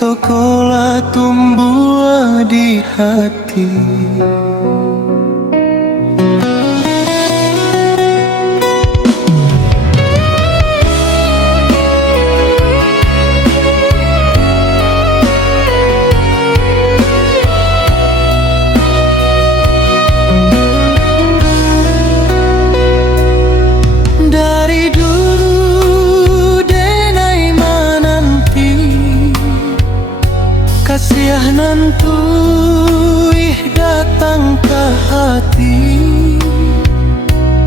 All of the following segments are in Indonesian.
Cintaku tumbuh di hati. Dari dulu denai menanti kasih nantui datang ke hati.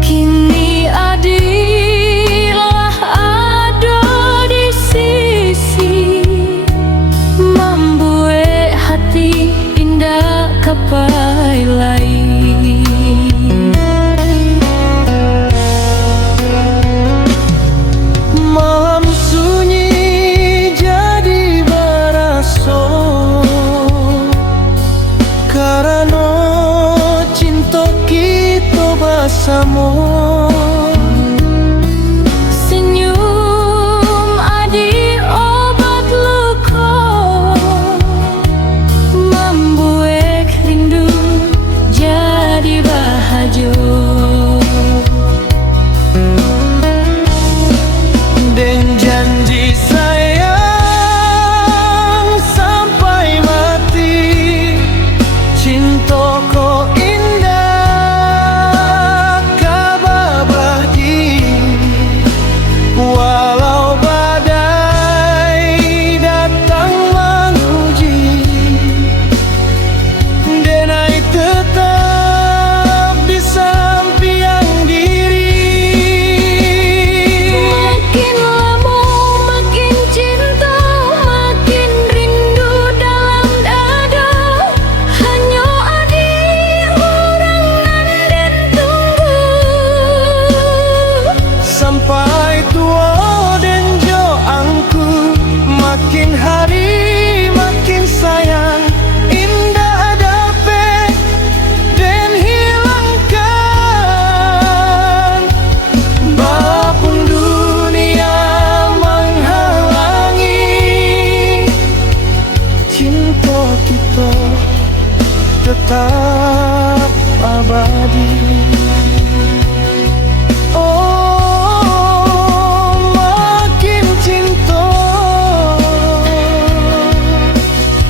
Kini adilah ada di sisi, membuat hati indah kapai lain. Malam sunyi jadi beraso karena cinta kita bersama. Senyum adi obat luka, membuat rindu jadi bahagia. Dan janji sayang sampai mati, cintaku indah kababadi. Walau badai datang menguji, denai tetap di samping diri. Makin lama makin cinta, makin rindu dalam dada. Hanya adi orang nan tunggu Sampai tua dan jo angku, makin hari makin sayang. Indah dapat dan hilangkan, walaupun dunia menghalangi, cinta kita tetap abadi. Oh, makin cinta,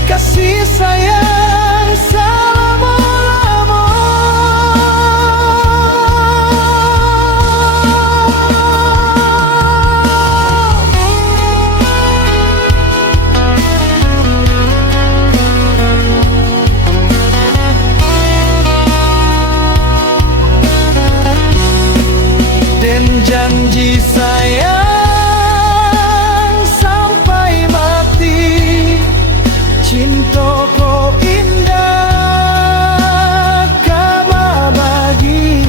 kasih sayang selama-lama. Dan janji sayang sampai mati, cintaku indah kababagi.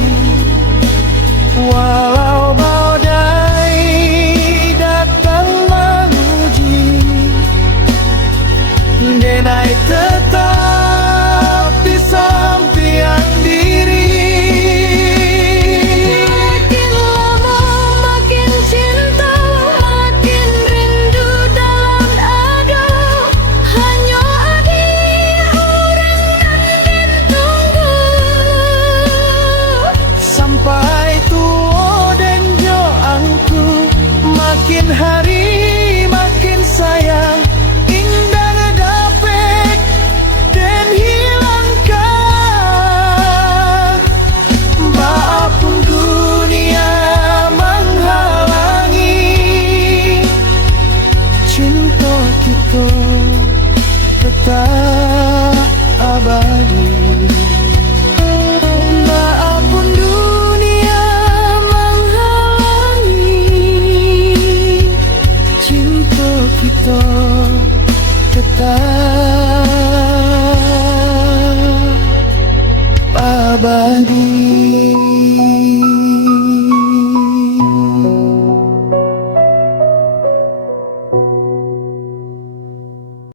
Walau badai datang menguji, denai tetap di samping diri. Makin lama makin cinta, makin rindu dalam dada. Hanya adi orang nan tunggu Sampai tua dan jo angku, makin hari makin sayang. Indah dapat dan hilangkan, walaupun dunia menghalangi, cinta kita tetap abadi. Walaupun dunia menghalangi, cinta kita tetap abadi.